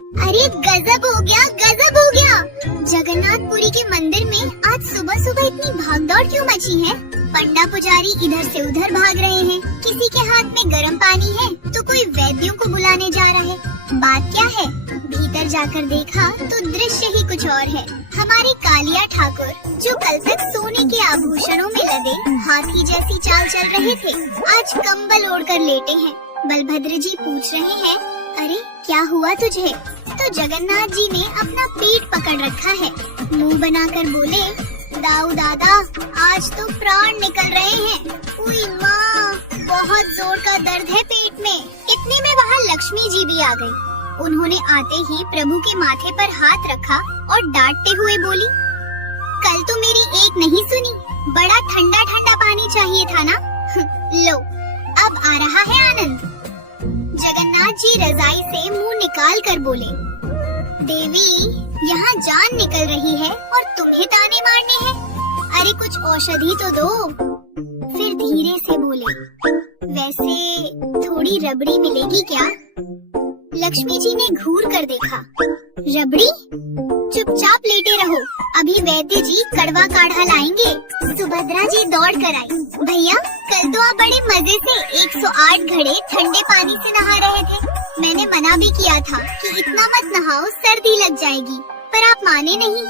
अरे गजब हो गया, गजब हो गया। जगन्नाथपुरी के मंदिर में आज सुबह सुबह इतनी भागदौड़ क्यों मची है? पंडा पुजारी इधर से उधर भाग रहे हैं, किसी के हाथ में गर्म पानी है तो कोई वैद्यों को बुलाने जा रहा है। बात क्या है? भीतर जाकर देखा तो दृश्य ही कुछ और है। हमारे कालिया ठाकुर जो कल तक सोने के आभूषणों में लदे हाथी जैसी चाल चल रहे थे, आज कंबल ओढ़कर लेटे हैं। बलभद्र जी पूछ रहे हैं, अरे क्या हुआ तुझे? तो जगन्नाथ जी ने अपना पेट पकड़ रखा है। मुंह बनाकर बोले, दाऊ दादा आज तो प्राण निकल रहे हैं। उई माँ, बहुत जोर का दर्द है पेट में। इतने में वहाँ लक्ष्मी जी भी आ गई। उन्होंने आते ही प्रभु के माथे पर हाथ रखा और डांटते हुए बोली, कल तो मेरी एक नहीं सुनी, बड़ा ठंडा ठंडा पानी चाहिए था ना। लो अब आ रहा है आनंद। जगन्नाथ जी रजाई से मुंह निकाल कर बोले, देवी यहाँ जान निकल रही है और तुम्हें ताने मारने हैं। अरे कुछ औषधि तो दो। फिर धीरे से बोले, वैसे थोड़ी रबड़ी मिलेगी क्या? लक्ष्मी जी ने घूर कर देखा, रबड़ी? चुपचाप लेटे रहो, अभी वैद्य जी कड़वा काढ़ा लाएंगे। सुभद्रा जी दौड़ कर आई, भैया कल तो आप बड़े मजे से 108 घड़े ठंडे पानी से नहा रहे थे। मैंने मना भी किया था कि इतना मत नहाओ, सर्दी लग जाएगी, पर आप माने नहीं।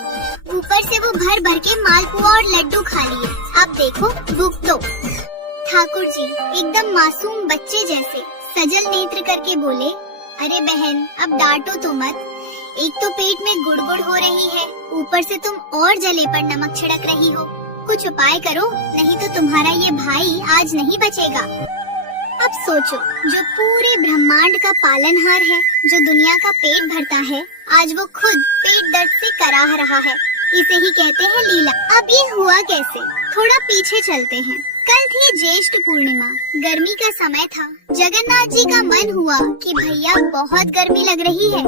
ऊपर से वो भर भर के मालपुआ और लड्डू खा लिए। अब देखो भूख तो। ठाकुर जी एकदम मासूम बच्चे जैसे सजल नेत्र करके बोले, अरे बहन अब डांटो तो मत। एक तो पेट में गुड़गुड़ हो रही है, ऊपर से तुम और जले पर नमक छिड़क रही हो। कुछ उपाय करो, नहीं तो तुम्हारा ये भाई आज नहीं बचेगा। अब सोचो, जो पूरे ब्रह्मांड का पालनहार है, जो दुनिया का पेट भरता है, आज वो खुद पेट दर्द से कराह रहा है। इसे ही कहते हैं लीला। अब ये हुआ कैसे? थोड़ा पीछे चलते हैं। कल थी ज्येष्ठ पूर्णिमा, गर्मी का समय था। जगन्नाथ जी का मन हुआ कि भैया बहुत गर्मी लग रही है,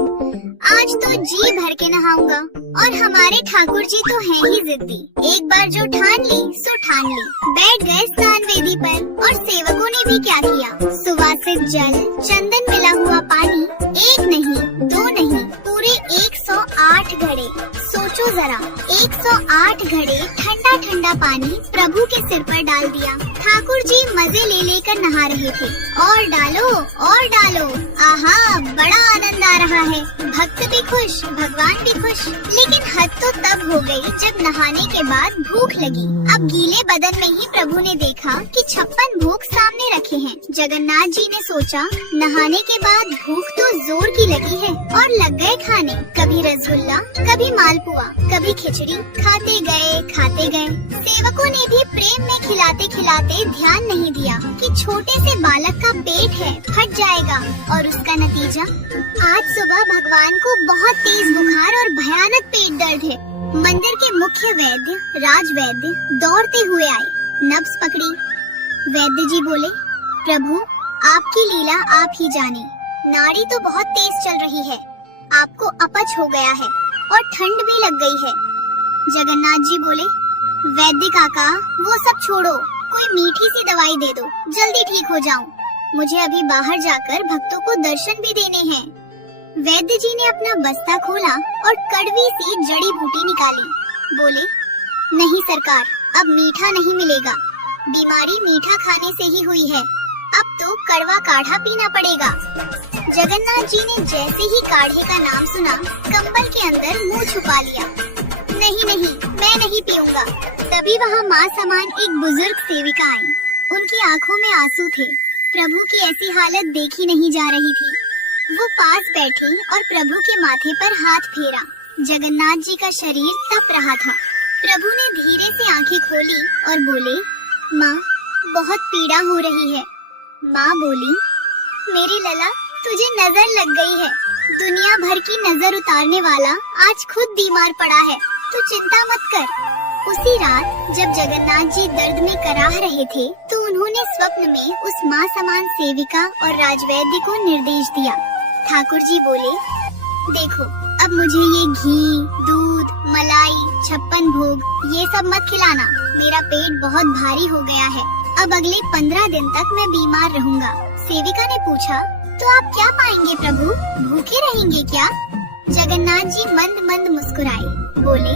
आज तो जी भर के नहाऊंगा। और हमारे ठाकुर जी तो हैं ही जिद्दी, एक बार जो ठान ली सो ठान ली। बैठ गए स्नान वेदी पर और सेवकों ने भी क्या किया, सुवासित जल, चंदन मिला हुआ पानी, एक नहीं दो नहीं, पूरे 108 घड़े। सोचो जरा, 108 घड़े ठंडा ठंडा पानी प्रभु के सिर पर डाल दिया। ठाकुर जी मजे ले लेकर नहा रहे थे। और डालो और डालो, आहा बड़ा आनंद आ रहा है। भक्त भी खुश, भगवान भी खुश। लेकिन हद तो तब हो गई जब नहाने के बाद भूख लगी। अब गीले बदन में ही प्रभु ने देखा कि 56 भोग सामने रखे हैं। जगन्नाथ जी ने सोचा, नहाने के बाद भूख तो जोर की लगी है, और लग गए खाने। कभी रसगुल्ला, कभी मालपुआ, कभी खिचड़ी, खाते गए। सेवकों ने भी प्रेम में खिलाते खिलाते ध्यान नहीं दिया कि छोटे से बालक का पेट है, फट जाएगा। और उसका नतीजा, आज सुबह भगवान को बहुत तेज बुखार और भयानक पेट दर्द है। मंदिर के मुख्य वैद्य राज वैद्य दौड़ते हुए आए, नब्ज पकड़ी। वैद्य जी बोले, प्रभु आपकी लीला आप ही जाने, नाड़ी तो बहुत तेज चल रही है, आपको अपच हो गया है और ठंड भी लग गई है। जगन्नाथ जी बोले, वैद्य काका वो सब छोड़ो, कोई मीठी सी दवाई दे दो, जल्दी ठीक हो जाऊं। मुझे अभी बाहर जाकर भक्तों को दर्शन भी देने हैं। वैद्य जी ने अपना बस्ता खोला और कड़वी सी जड़ी बूटी निकाली। बोले, नहीं सरकार, अब मीठा नहीं मिलेगा, बीमारी मीठा खाने से ही हुई है, अब तो कड़वा काढ़ा पीना पड़ेगा। जगन्नाथ जी ने जैसे ही काढ़े का नाम सुना, कंबल के अंदर मुंह छुपा लिया। नहीं, मैं नहीं पीऊंगा। तभी वहाँ माँ समान एक बुजुर्ग सेविका आई। उनकी आंखों में आंसू थे। प्रभु की ऐसी हालत देखी नहीं जा रही थी। वो पास बैठी और प्रभु के माथे पर हाथ फेरा। जगन्नाथ जी का शरीर तप रहा था। प्रभु ने धीरे से आंखें खोली और बोले, माँ बहुत पीड़ा हो रही है। माँ बोली, मेरी लला तुझे नजर लग गई है, दुनिया भर की नजर उतारने वाला आज खुद बीमार पड़ा है, तू चिंता मत कर। उसी रात जब जगन्नाथ जी दर्द में कराह रहे थे, तो उन्होंने स्वप्न में उस माँ समान सेविका और राजवैद्य को निर्देश दिया। ठाकुर जी बोले, देखो अब मुझे ये घी, दूध, मलाई, 56 भोग ये सब मत खिलाना, मेरा पेट बहुत भारी हो गया है। अब अगले 15 दिन तक मैं बीमार रहूंगा। सेविका ने पूछा, तो तो आप क्या पाएंगे प्रभु? भूखे रहेंगे क्या? जगन्नाथ जी मंद मंद मुस्कुराए, बोले,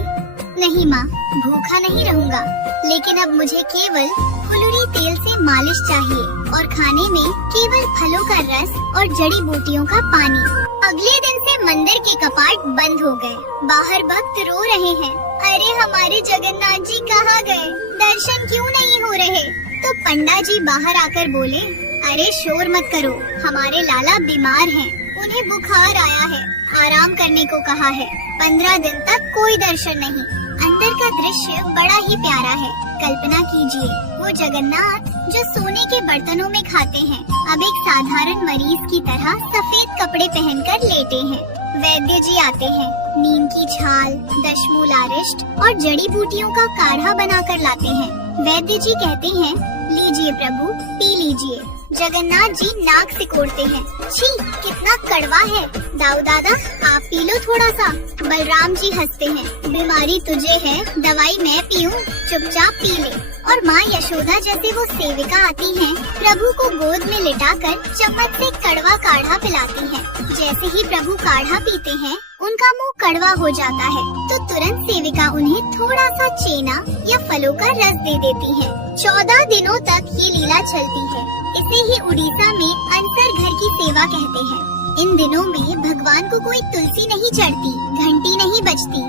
नहीं माँ, भूखा नहीं रहूँगा, लेकिन अब मुझे केवल फुलुरी तेल से मालिश चाहिए और खाने में केवल फलों का रस और जड़ी बूटियों का पानी। अगले दिन से मंदिर के कपाट बंद हो गए। बाहर भक्त रो रहे हैं, अरे हमारे जगन्नाथ जी कहाँ गए? दर्शन क्यों नहीं हो रहे? तो पंडा जी बाहर आकर बोले, अरे शोर मत करो, हमारे लाला बीमार हैं, उन्हें बुखार आया है, आराम करने को कहा है, 15 दिन तक कोई दर्शन नहीं। अंदर का दृश्य बड़ा ही प्यारा है। कल्पना कीजिए, वो जगन्नाथ जो सोने के बर्तनों में खाते हैं, अब एक साधारण मरीज की तरह सफेद कपड़े पहनकर लेटे हैं। वैद्य जी आते हैं, नीम की छाल, दशमूल आरिष्ट और जड़ी बूटियों का काढ़ा बनाकर लाते हैं। वैद्य जी कहते हैं, लीजिए प्रभु, पी लीजिए। जगन्नाथ जी नाक सिकोड़ते हैं, छी कितना कड़वा है। दाऊ दादा आप पी लो थोड़ा सा। बलराम जी हंसते हैं, बीमारी तुझे है, दवाई मैं पीऊं, चुपचाप पी ले। और माँ यशोदा जैसे वो सेविका आती हैं, प्रभु को गोद में लिटाकर चम्मच से कड़वा काढ़ा पिलाती हैं। जैसे ही प्रभु काढ़ा पीते हैं, उनका मुंह कड़वा हो जाता है, तो तुरंत सेविका उन्हें थोड़ा सा चेना या फलों का रस दे देती है। 14 दिनों तक ये लीला चलती है। इसे ही उड़ीसा में अंतर घर की सेवा कहते हैं। इन दिनों में भगवान को कोई तुलसी नहीं चढ़ती, घंटी नहीं बजती,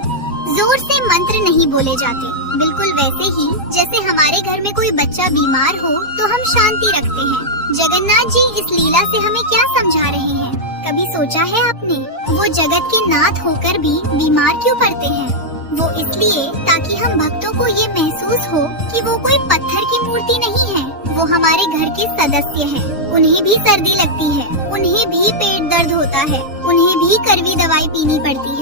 जोर से मंत्र नहीं बोले जाते। बिल्कुल वैसे ही जैसे हमारे घर में कोई बच्चा बीमार हो तो हम शांति रखते हैं। जगन्नाथ जी इस लीला से हमें क्या समझा रहे हैं? कभी सोचा है आपने? वो जगत के नाथ होकर भी बीमार क्यों पड़ते हैं? वो इसलिए ताकि हम भक्तों को ये महसूस हो कि वो कोई पत्थर की मूर्ति नहीं है, वो हमारे घर के सदस्य हैं। उन्हें भी सर्दी लगती है, उन्हें भी पेट दर्द होता है, उन्हें भी कड़वी दवाई पीनी पड़ती है।